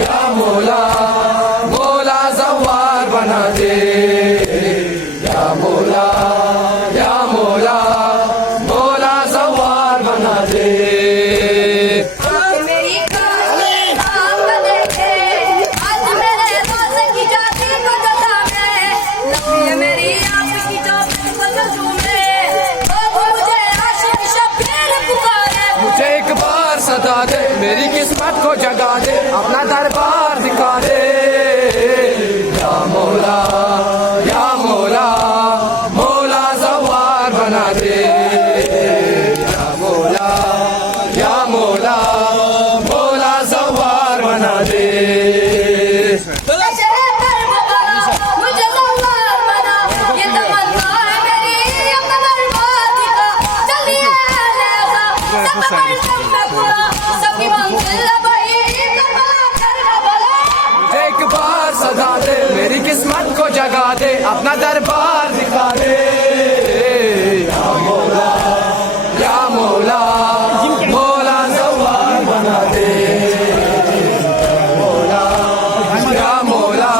या मौला मौला सवार बना दे या मौला मौला सवार बना दे सदा दे मेरी किस्मत को जगा दे अपना दरबार दिखा दे या मौला मौला सवार बना दे या मौला मौला सवार बना दे एक बार सदा दे मेरी किस्मत को जगा दे अपना दरबार दिखा दे या मौला मौला सवार बना दे मौला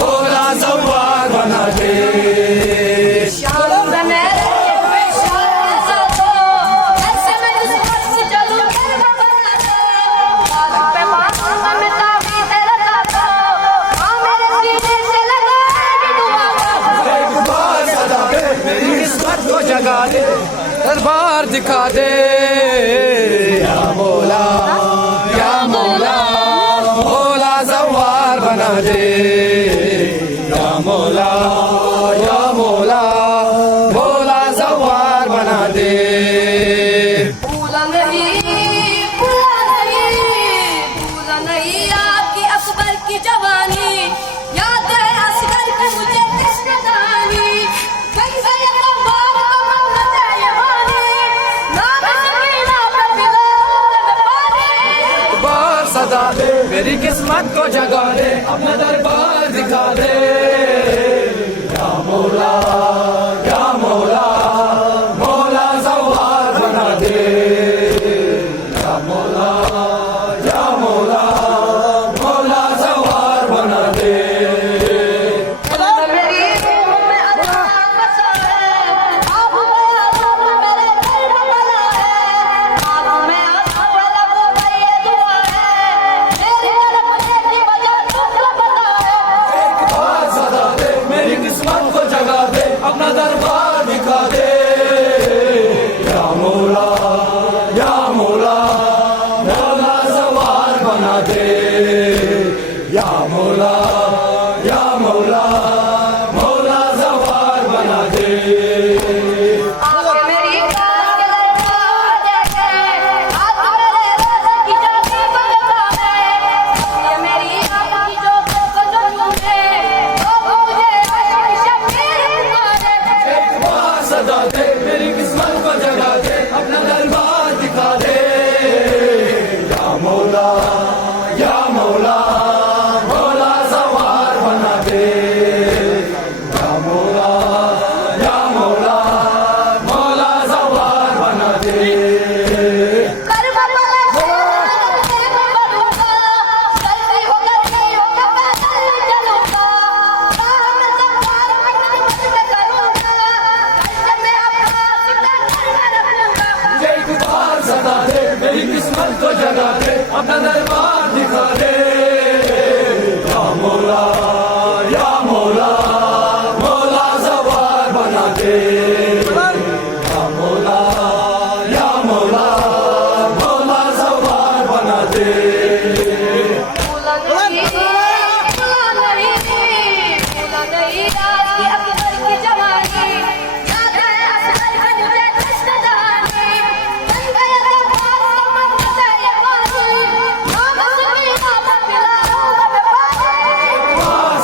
मौला सवार बना दे जगा दे दरबार दिखा दे या मौला मौला सवार बना दे या मौला मौला सवार बना दे भूला नहीं आपकी अकबर की जवानी याद है असगर की मुझे कृष्णदानी सदा दे मेरी किस्मत को जगा दे अपना दरबार दिखा दे या मौला मौला सवार बना दे या मौला मौला सवार बना दे अपना दरबार दिखा दे या मौला मौला सवार बना दे या मौला मौला सवार बना दे सदा दे मेरी किस्मत को जगा दे अपना दरबार दिखा दे या मौला मौला सवार बना दे या मौला मौला सवार बना दे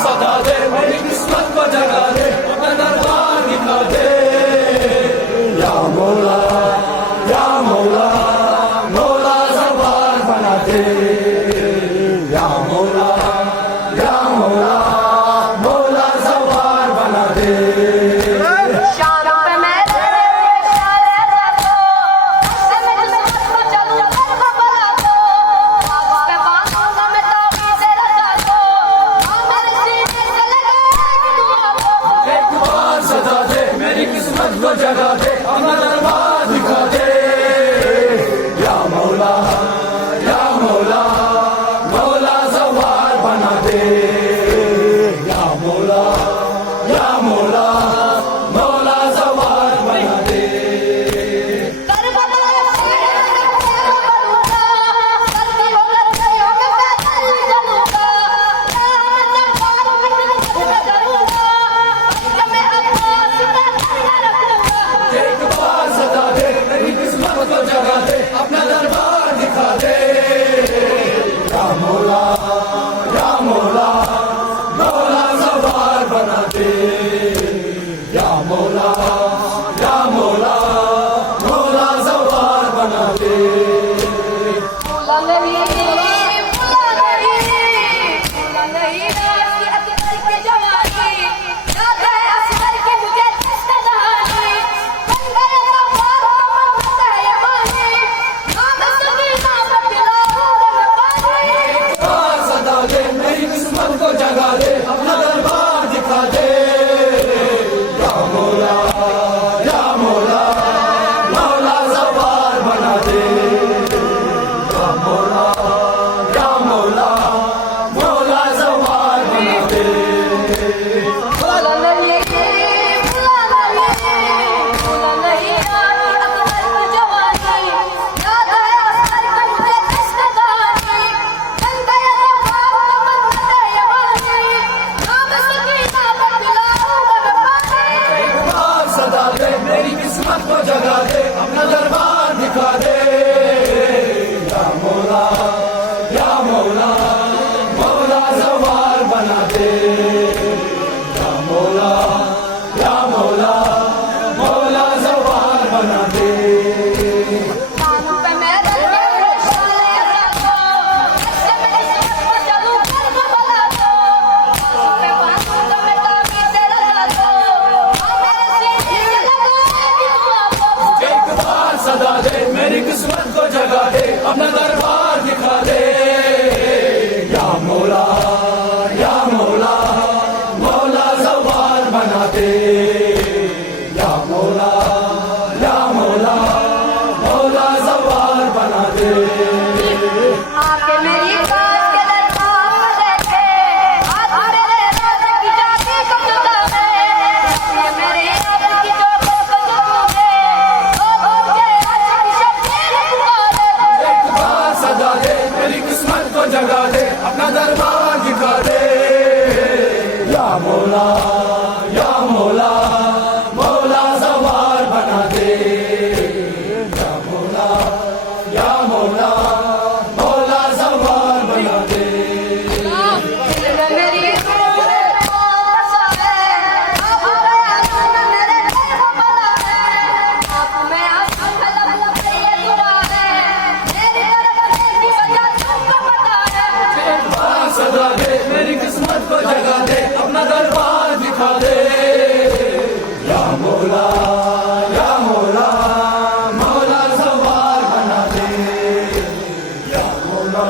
सदा दे मेरी किस्मत को जगा दे अपना दरबार दिखा दे या मौला मौला सवार बना दे या मौला मौला सवार बना दे दे या मौला या मौला मौला ज़वार बना दे कानों पे मेरे शाले अज़ा दो ऐसे मेरी किस्मत को चलूं कर बला दो कानों पे बातों का मैं ताबीर तेरा ज़ा दो मेरे सीने से लगा कि दुआ मुझे एक बार सदा दे मेरी किस्मत को जगा दे अपना दरबार दिखा दे या मौला मौला ज़वार बना दे या मौला मौला ज़वार बना दे आके मेरी कान के दरबार में बैठे हाथ मेरे राज की जाती को जुदावे ये मेरे आप की जो को जुदावे ओ मुझे आज की शब्दीर पुकारे एक बार सदा दे मेरी किस्मत को जगा दे अपना दरबार दिखा दे या मौला मौला ज़वार बना दे या मौला मौला ज़वार बना दे दिल में मेरी बसावे अब मेरे दिल को बनावे अब मैं आंसू फैलाऊं पे ये दुआ है मेरी तरफ देखी वजह तुमको पता है एक बार सदा दे मेरी किस्मत को जगा दे अपना दरबार दिखा दे या मौला मौला ज़वार बना दे या मौला